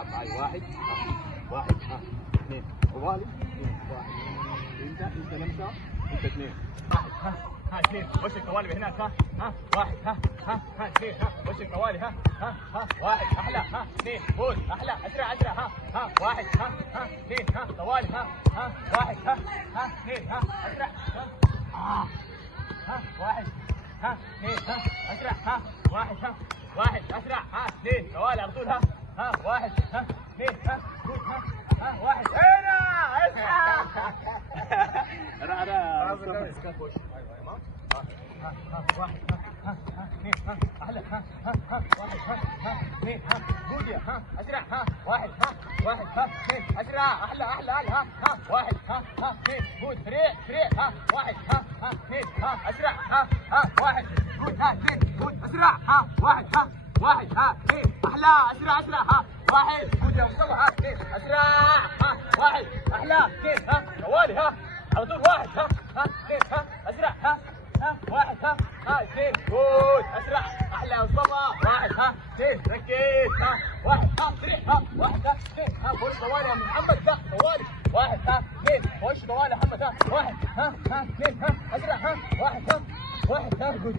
العب معي. واحد واحد اثنين طوالي. واحد انت لمسه انت اثنين. واحد اثنين وشك طوالي بهناك. واحد اثنين وشك طوالي. واحد احلى. اثنين فوز احلى. اسرع واحد اثنين طوالي. واحد اثنين اسرع. واحد اثنين اسرع. واحد اسرع. اثنين طوالي على طول. واحد اثنين واحد هنا اسرع. انا واحد اثنين احلى. واحد اثنين جوديا اسرع. واحد اثنين اسرع. احلى واحد اثنين جود سريع. واحد اثنين اسرع. واحد جود اثنين جود اسرع. واحد اثنين احلى. اسرع. واحد جود يا مصطفى. اثنين اسرع. واحد احلى. اثنين طوالي على طول. واحد اثنين اسرع. واحد اثنين جود اسرع. احلى يا مصطفى. واحد اثنين ركز. واحد سريع. واحد اثنين فوش طوالي يا محمد. طوالي. واحد اثنين فوش طوالي يا محمد. واحد اثنين اسرع. واحد جود